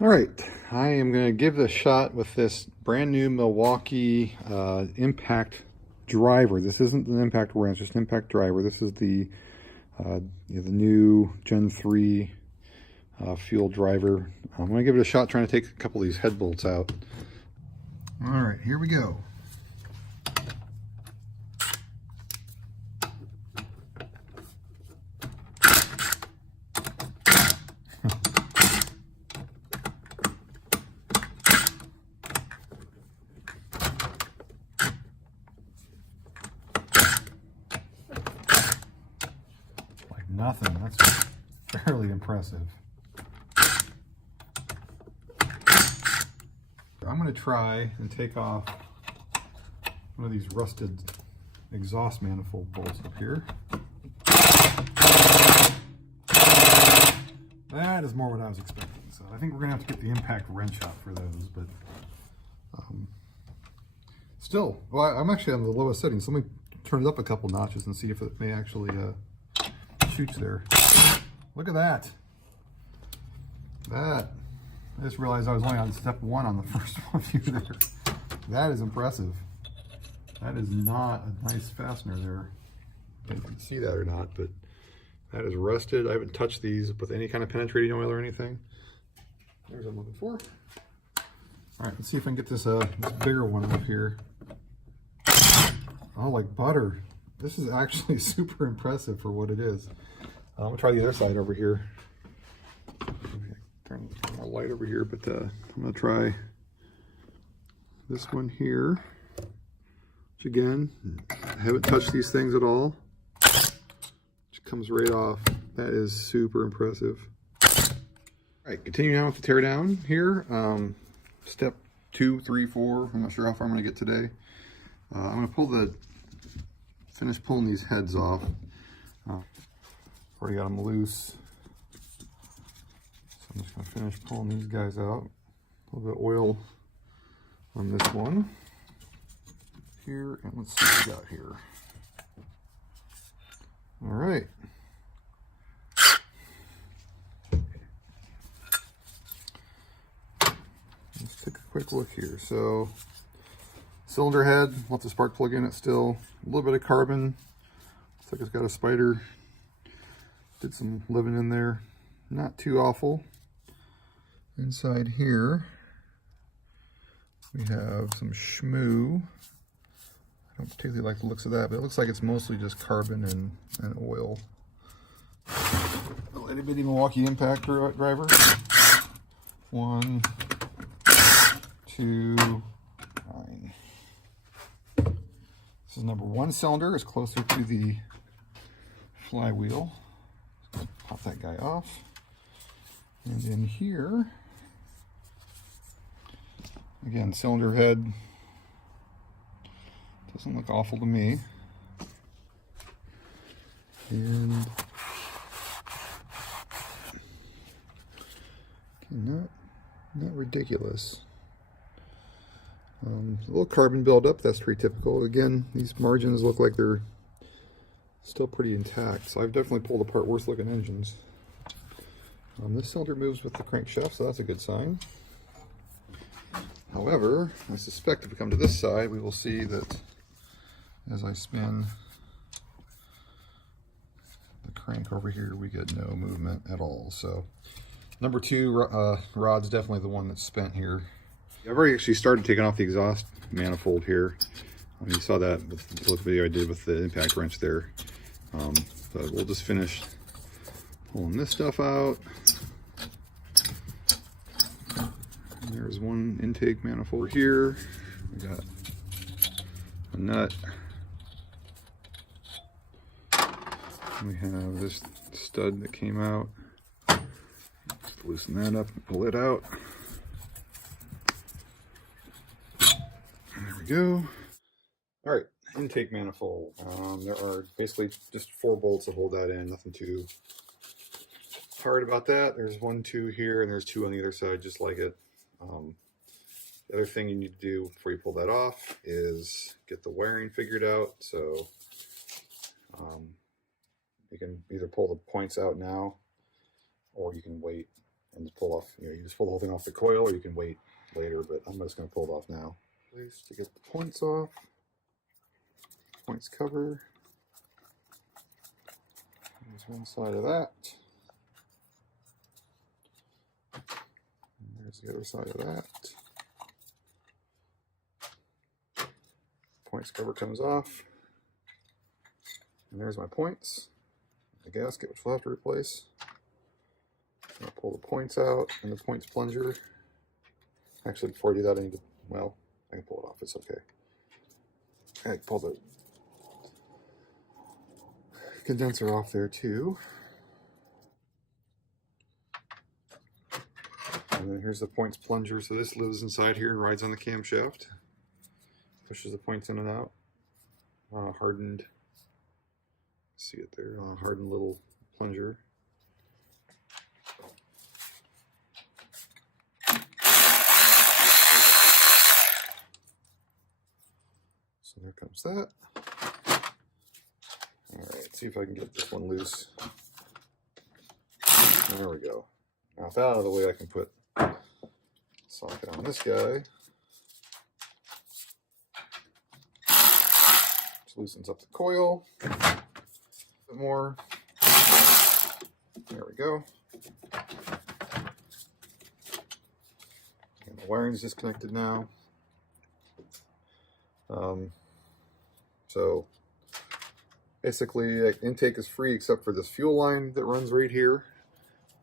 All right, I am going to give it a shot with this brand new Milwaukee impact driver. This isn't an impact wrench, just an impact driver. This is the the new Gen 3 fuel driver. I'm going to give it a shot trying to take a couple of these head bolts out. All right, here we go. Nothing. That's fairly impressive. I'm going to try and take off one of these rusted exhaust manifold bolts up here. That is more what I was expecting. So I think we're going to have to get the impact wrench out for those. But still, well, I'm actually on the lowest setting. So let me turn it up a couple notches and see if it may actually shoots there. Look at that. I just realized I was only on step 1 on the first one here there. That is impressive. That is not a nice fastener there. I don't know if you can see that or not, but that is rusted. I haven't touched these with any kind of penetrating oil or anything. There's what I'm looking for. All right, let's see if I can get this bigger one up here. Oh, like butter. This is actually super impressive for what it is. I'm gonna try the other side over here. Turn my light over here, but I'm gonna try this one here. Which again, I haven't touched these things at all. Which comes right off. That is super impressive. All right, continuing on with the teardown here. Step 2, 3, 4. I'm not sure how far I'm gonna get today. I'm gonna finish pulling these heads off. Already got them loose. So I'm just going to finish pulling these guys out. A little bit of oil on this one. Here, and let's see what we got here. All right. Let's take a quick look here. So, cylinder head, let the spark plug in it still. A little bit of carbon. Looks like it's got a spider. Did some living in there. Not too awful. Inside here, we have some shmoo. I don't particularly like the looks of that, but it looks like it's mostly just carbon and oil. A little bitty Milwaukee impact driver. 1, 2, 9. This is number 1 cylinder. It's closer to the flywheel. Pop that guy off. And in here, again, cylinder head. Doesn't look awful to me. And not ridiculous. A little carbon buildup, that's pretty typical. Again, these margins look like they're still pretty intact, so I've definitely pulled apart worse looking engines. This cylinder moves with the crankshaft, so that's a good sign. However, I suspect if we come to this side, we will see that as I spin the crank over here, we get no movement at all. So number 2 rod's definitely the one that's spent here. I've already actually started taking off the exhaust manifold here. You saw that with the little video I did with the impact wrench there. But we'll just finish pulling this stuff out. And there's one intake manifold here. We got a nut. We have this stud that came out. Just loosen that up and pull it out. There we go. All right, intake manifold. There are basically just 4 bolts to hold that in. Nothing too hard about that. There's 1, 2 here, and there's 2 on the other side, just like it. The other thing you need to do before you pull that off is get the wiring figured out. So you can either pull the points out now, or you can wait and just pull off, you just pull the whole thing off the coil, or you can wait later, but I'm just going to pull it off now. Place to get the points off. Points cover. There's one side of that. And there's the other side of that. Points cover comes off. And there's my points. The gasket, which we'll have to replace. I'll pull the points out and the points plunger. Actually, before I do that, I need to, well, I can pull it off, it's okay. I can pull the condenser off there too. And then here's the points plunger. So this lives inside here and rides on the camshaft. Pushes the points in and out. Hardened, see it there, hardened little plunger. So there comes that. All right, see if I can get this one loose. There we go. Now with that out of the way, I can put socket on this guy. Which loosens up the coil a bit more. There we go. And the wiring's disconnected now. So basically, intake is free except for this fuel line that runs right here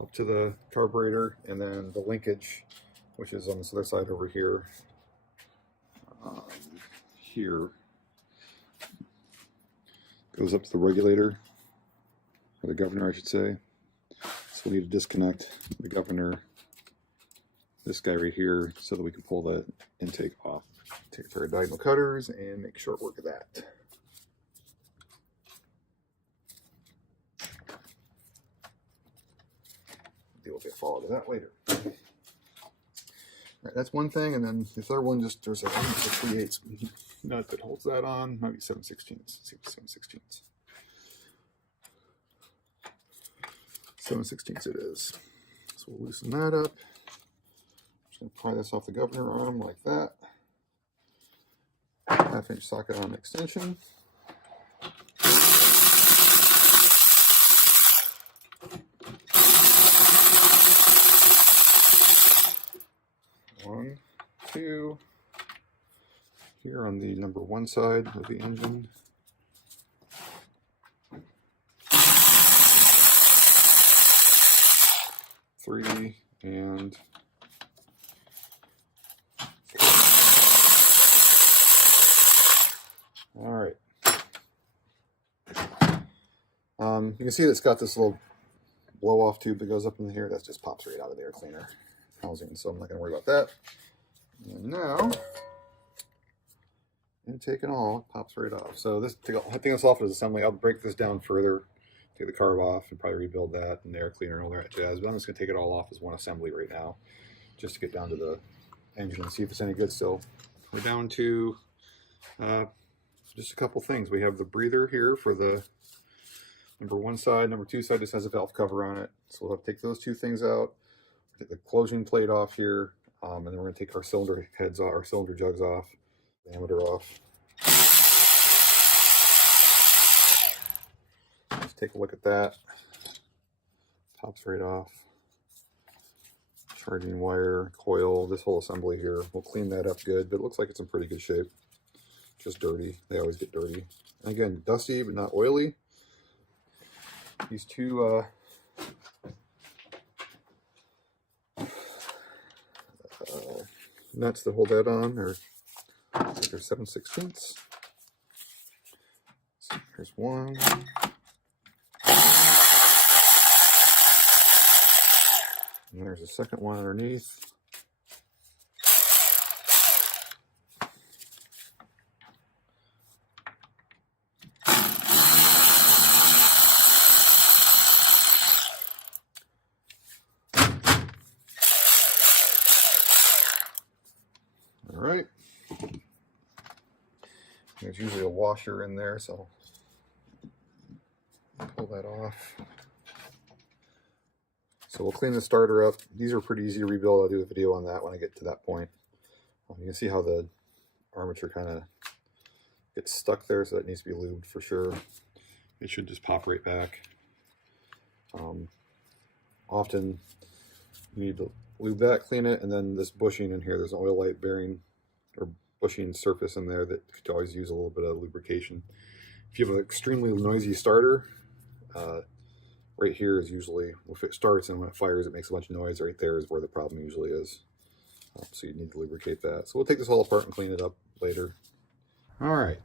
up to the carburetor, and then the linkage, which is on this other side over here. Here goes up to the regulator, or the governor, I should say. So we need to disconnect the governor, this guy right here, so that we can pull the intake off. Take a pair of diagonal cutters and make short work of that. Deal with the fallout of that later. All right, that's one thing, and then the third one, just there's a 3/8 nut that holds that on. Might be 7/16. See, 7/16. 7/16 it is. So we'll loosen that up. Just gonna pry this off the governor arm like that. 1/2-inch socket on extension. One, two. Here on the number 1 side of the engine. Three and all right. You can see that it's got this little blow-off tube that goes up in here. That just pops right out of the air cleaner housing, so I'm not going to worry about that. And now, intake and all, it pops right off. So this, taking this off as assembly, I'll break this down further, take the carb off, and probably rebuild that and the air cleaner and all that jazz. But I'm just going to take it all off as one assembly right now, just to get down to the engine and see if it's any good still. We're down to just a couple things. We have the breather here for the number 1 side. Number 2 side just has a valve cover on it. So we'll have to take those 2 things out. Take the closing plate off here, and then we're going to take our cylinder heads off, our cylinder jugs off, diameter off. Let's take a look at that. Pops right off. Charging wire, coil, this whole assembly here. We'll clean that up good, but it looks like it's in pretty good shape. Just dirty. They always get dirty. And again, dusty, but not oily. These 2 nuts that hold that on are, I think they're 7/16. So here's one. And there's a second one underneath. All right. There's usually a washer in there, so pull that off. So we'll clean the starter up. These are pretty easy to rebuild. I'll do a video on that when I get to that point. You can see how the armature kind of gets stuck there, so that needs to be lubed for sure. It should just pop right back. Often you need to lube that, clean it, and then this bushing in here, there's an oil light bearing or bushing surface in there that could always use a little bit of lubrication. If you have an extremely noisy starter, right here is usually, if it starts and when it fires it makes a bunch of noise, right there is where the problem usually is. So you need to lubricate that. So we'll take this all apart and clean it up later. All right,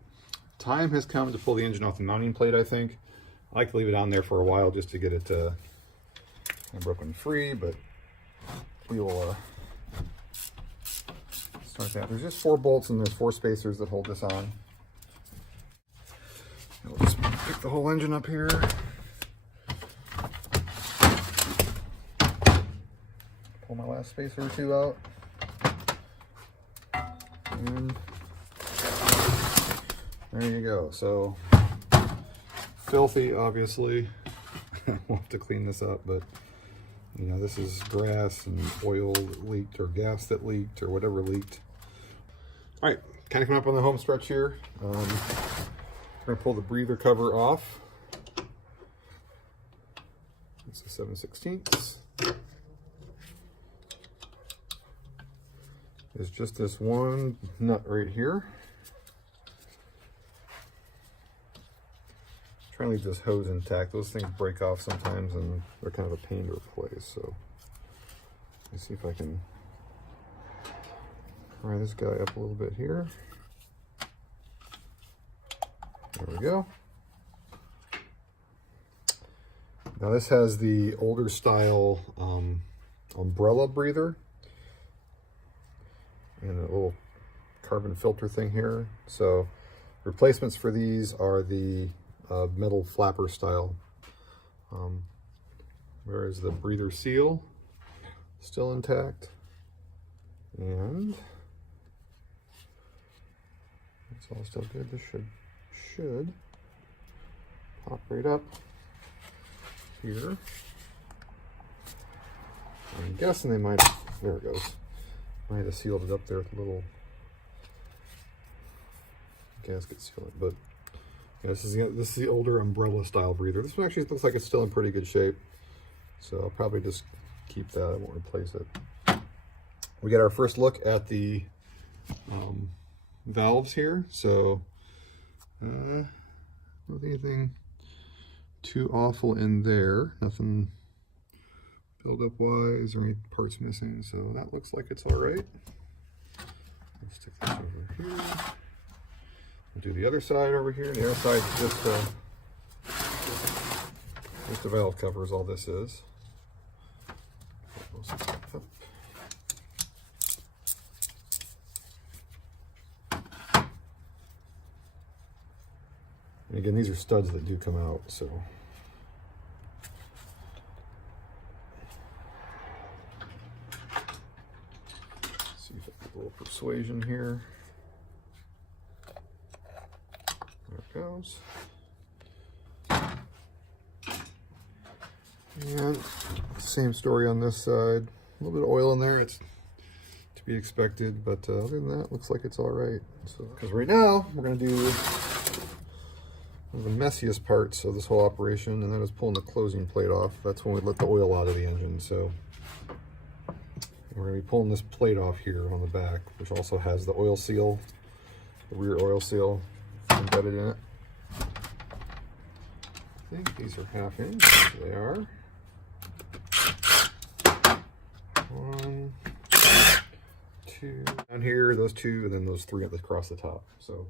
time has come to pull the engine off the mounting plate, I think. I like to leave it on there for a while just to get it broken free, but we will start that. There's just 4 bolts and there's 4 spacers that hold this on. I'll just pick the whole engine up here. Pull my last spacer or 2 out. And there you go. So filthy, obviously. We'll have to clean this up, but you know, this is grass and oil that leaked or gas that leaked or whatever leaked. All right, kind of coming up on the home stretch here. We're gonna pull the breather cover off. It's a 7/16. There's just this one nut right here. Trying to leave this hose intact. Those things break off sometimes and they're kind of a pain to replace. So let's see if I can pry this guy up a little bit here. There we go. Now this has the older style umbrella breather and a little carbon filter thing here. So replacements for these are the metal flapper style. Whereas the breather seal still intact, and it's all still good. This should pop right up here. I'm guessing they might have, there it goes. Might have sealed it up there with a little gasket sealant, but yeah, this is the older umbrella style breather. This one actually looks like it's still in pretty good shape, so I'll probably just keep that. I won't replace it. We get our first look at the valves here. So not anything too awful in there. Nothing buildup wise or any parts missing. So that looks like it's all right. Let's stick this over here. We'll do the other side over here. The other side is just a valve cover is all this is. And again, these are studs that do come out, so. Let's see if I get a little persuasion here. There it goes. And same story on this side. A little bit of oil in there. It's to be expected, but other than that, looks like it's all right. So, because right now we're going to do the messiest parts of this whole operation, and that is pulling the closing plate off. That's when we let the oil out of the engine. So we're going to be pulling this plate off here on the back, which also has the oil seal, the rear oil seal embedded in it. I think these are 1/2 inch. They are. 1, 2 down here, those 2, and then those 3 across the top. So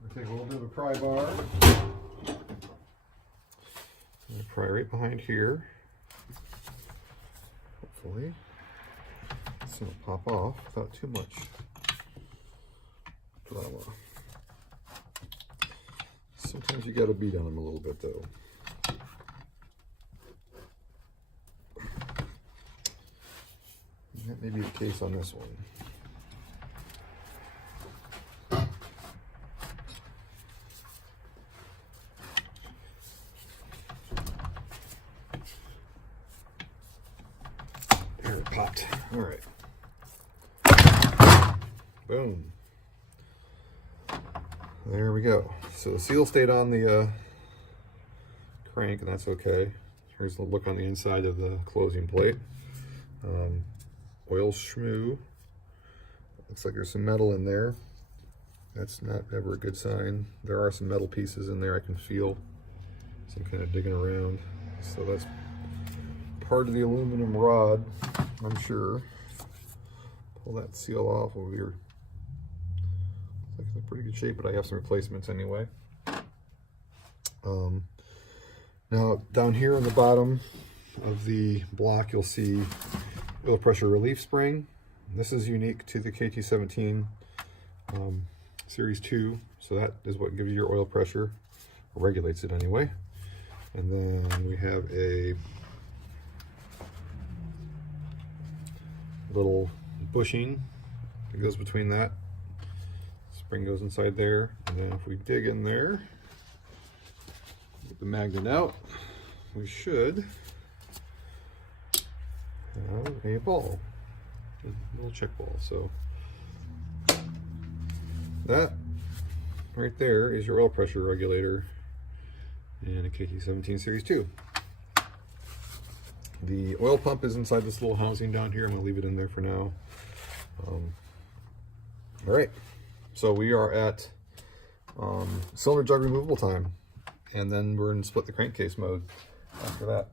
we'll take a little bit of a pry bar. Pry right behind here. Hopefully this will pop off without too much drama. Sometimes you got to beat on them a little bit though. And that may be the case on this one. Boom. There we go. So the seal stayed on the crank, and that's okay. Here's the look on the inside of the closing plate. Oil schmoo. Looks like there's some metal in there. That's not ever a good sign. There are some metal pieces in there I can feel. So I'm kind of digging around. So that's part of the aluminum rod, I'm sure. Pull that seal off over here. Looks like it's in pretty good shape, but I have some replacements anyway. Now down here on the bottom of the block, you'll see oil pressure relief spring. This is unique to the KT-17 Series 2, so that is what gives you your oil pressure, or regulates it anyway. And then we have a little bushing that goes between that. Spring goes inside there, and then if we dig in there, get the magnet out, we should have a ball, a little check ball. So that right there is your oil pressure regulator in a KT-17 Series 2. The oil pump is inside this little housing down here. I'm going to leave it in there for now. All right, so we are at cylinder jug removable time, and then we're in split the crankcase mode after that.